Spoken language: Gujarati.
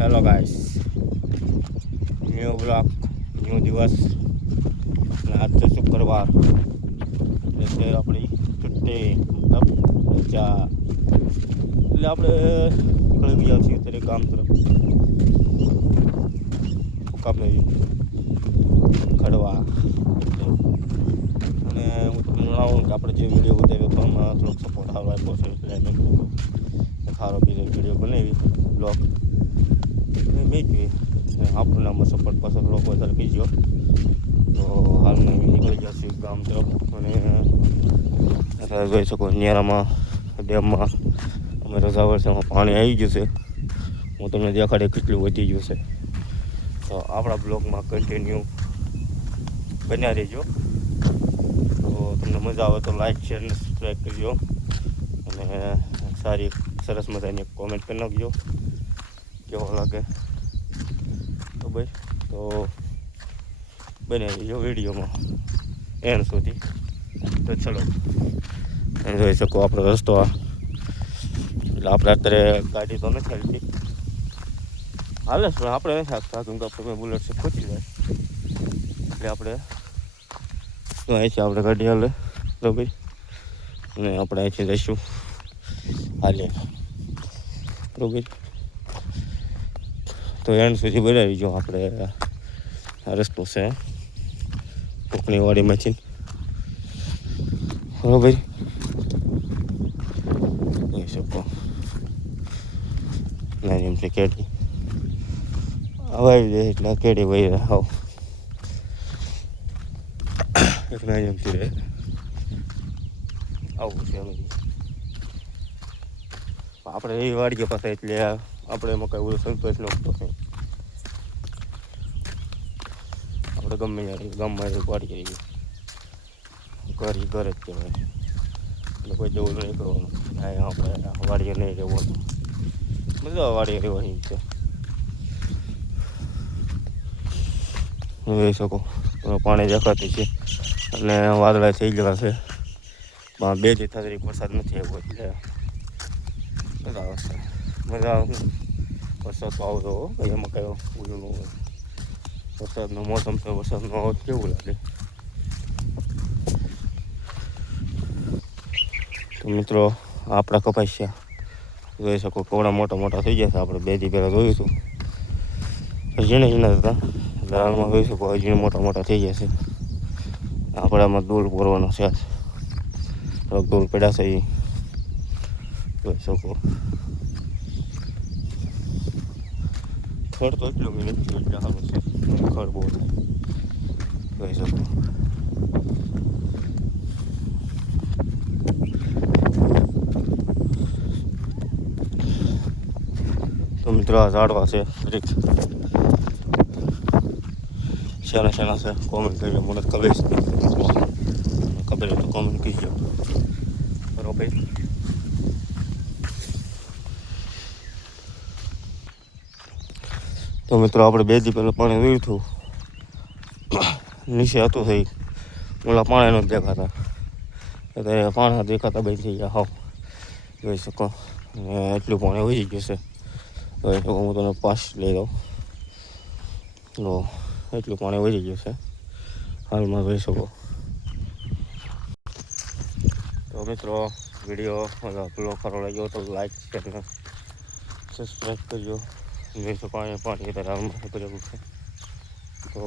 Hello guys, new block, new દિવસ. અને આજ છે શુક્રવાર, એટલે આપણી છુટ્ટી મતલબ રજા. એટલે આપણે નીકળી ગયા છીએ અત્યારે ગામ તરફ, કામે ખડવા. અને હું તમને જણાવું કે આપણે જે વિડીયો ઉતાર્યો તો એમાં થોડોક સપોર્ટ સારો આપ્યો છે, એટલે મેં કીધું સારો બીજો વિડીયો બનાવી બ્લોગ મેકવી. આપણને આમાં સપોર્ટ પસંદ લોકો વધારે કીજો. તો હાલમાં અમે નીકળી ગયા છીએ ગામ તરફ. અને અત્યારે જોઈ શકો ન્યારામાં ડેમમાં અમે રજા વર્ષમાં પાણી આવી ગયું છે. હું તમને દેખાડે કેટલું વધી ગયું છે. તો આપણા બ્લોગમાં કન્ટિન્યુ બન્યા રહેજો. તો તમને મજા આવે તો લાઈક શેર અને સબસ્ક્રાઈબ કરજો. અને સારી સરસ મજાની કોમેન્ટ કરી નાખજો કેવો લાગે. તો ભાઈ તો બન્યા રહેજો વિડીયોમાં એન્ડ સુધી. તો ચલો, જોઈ શકો આપણો રસ્તો આ. એટલે આપણે અત્યારે ગાડી તો નથી હાલતી, હાલે પણ આપણે નથી હાંકતા કેમ કે આપણે બુલેટ છે ખોટી જાય. એટલે આપણે અહીંથી આપણે ગાડી હાલે તો ભાઈ, અને આપણે અહીંથી જઈશું હાલે તો ભાઈ. તો એન્ડ સુધી બનાવી જો આપણે આ રસ્તો છે કોકની વાડીમાંથી. બરાબર જોઈ શકો નાની એમથી કેડી આવી જાય એટલે કેડી વહી રહે. હાવ એક નાની એમથી રહે આવું છે. આપણે એ વાડીએ પાસે એટલે આપણે એમાં કઈ ઓલો સંતોષ નહોતો. આપણે ગમે ત્યાં ગામમાં વાડી આવી ઘર જ કહેવાય. એટલે કોઈ જવું નહીં કરવાનું, આપણે વાડીએ નહીં રહેવાનું. મજા વાડીએ રહેવાની છે. જોઈ શકો પાણી દેખાતું છે અને વાદળા થઈ ગયા છે. 2 દિવસ તરીકે વરસાદ નથી આવ્યો એટલે મજા આવશે. મજા આવે વરસાદ તો આવતો હોય એમાં કયો ઓલું ન હોય. વરસાદનો મોસમ છે, વરસાદનો આવો કેવું લાગે. તો મિત્રો આપણા કપાસ્યા જોઈ શકો કેવડા મોટા મોટા થઈ ગયા છે. આપણે 2 દી પહેલાં જોયું હતું ઝીણા ઝીણા હતા, એટલે હાલમાં જોઈ શકો હજી મોટા મોટા થઈ ગયા છે. આપણામાં દૂર પૂરવાનો છે, દૂર પડ્યા છે એ જોઈ શકો. ખડ તો એટલું બી નથી એટલે સારું છે, ખડ બહુ જોઈ શકો. તો મિત્રો આ ઝાડવા છે શેના શેના છે કોમેન્ટ કરજો. મને ખબર છે, ખબર તો કોમેન્ટ કીજો બરોબર. તો મિત્રો આપણે 2 દી પહેલાં પાણી જોયું હતું, નીચે હતું થઈ ઓલા પાણી નથી દેખાતા. અત્યારે પાણી દેખાતા બંધ થઈ ગયા. હાવ જોઈ શકો એટલું પાણી વહી ગયું છે. જોઈ શકો હું તમને પાસ લઈ દઉં તો એટલું પાણી વહી ગયું છે હાલમાં જોઈ શકો. તો મિત્રો વિડીયો બ્લોગ સારો લાગ્યો તો લાઈક શેર અને સબસ્ક્રાઈબ કરજો. જોઈ શકો અહીંયા પાણી અત્યારે હાલમાં ભરેલું છે. તો